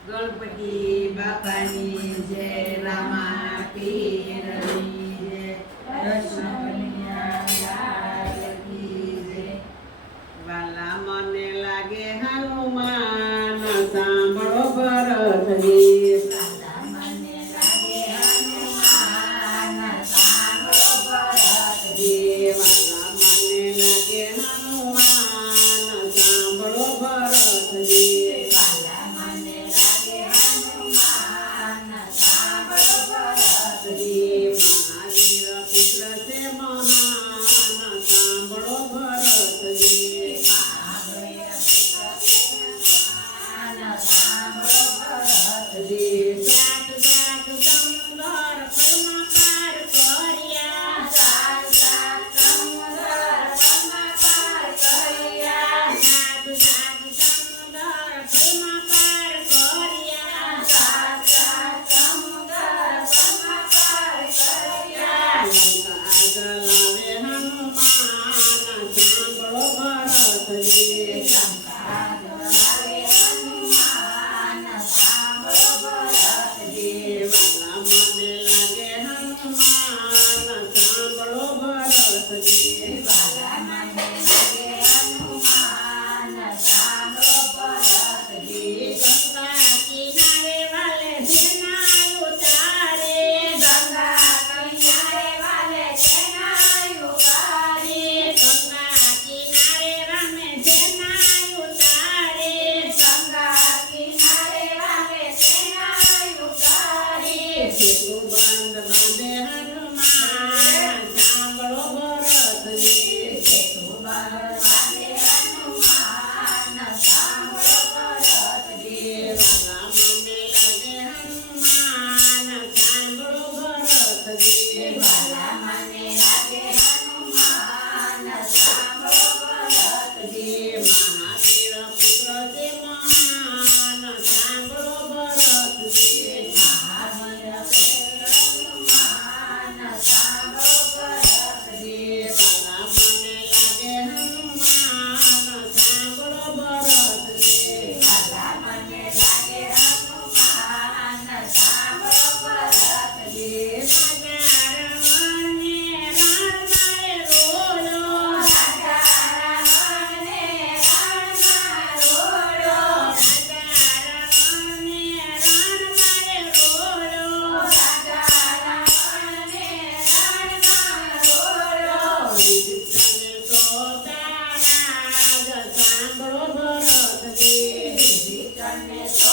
ગણપતિ બાપાની જય રામા પીરની જય. કૃષ્ણ વાલા મને લાગે હનુમાન સાંભળો ભરતની Thank you.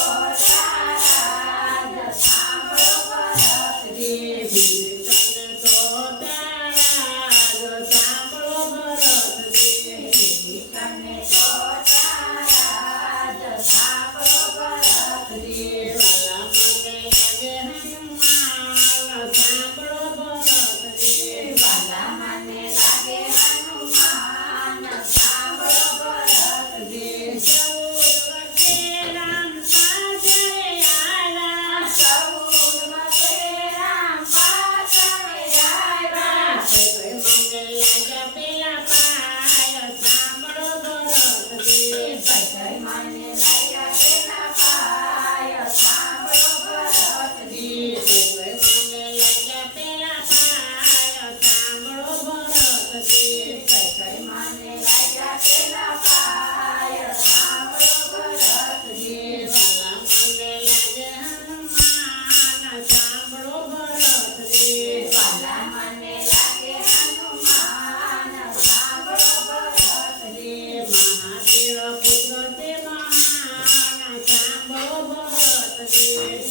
heart. দিয়ে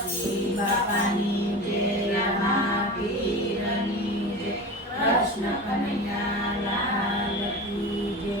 ગણપતિ બાપાની જય રમા પીરની જય કૃષ્ણ કનૈયા લાલ કી જય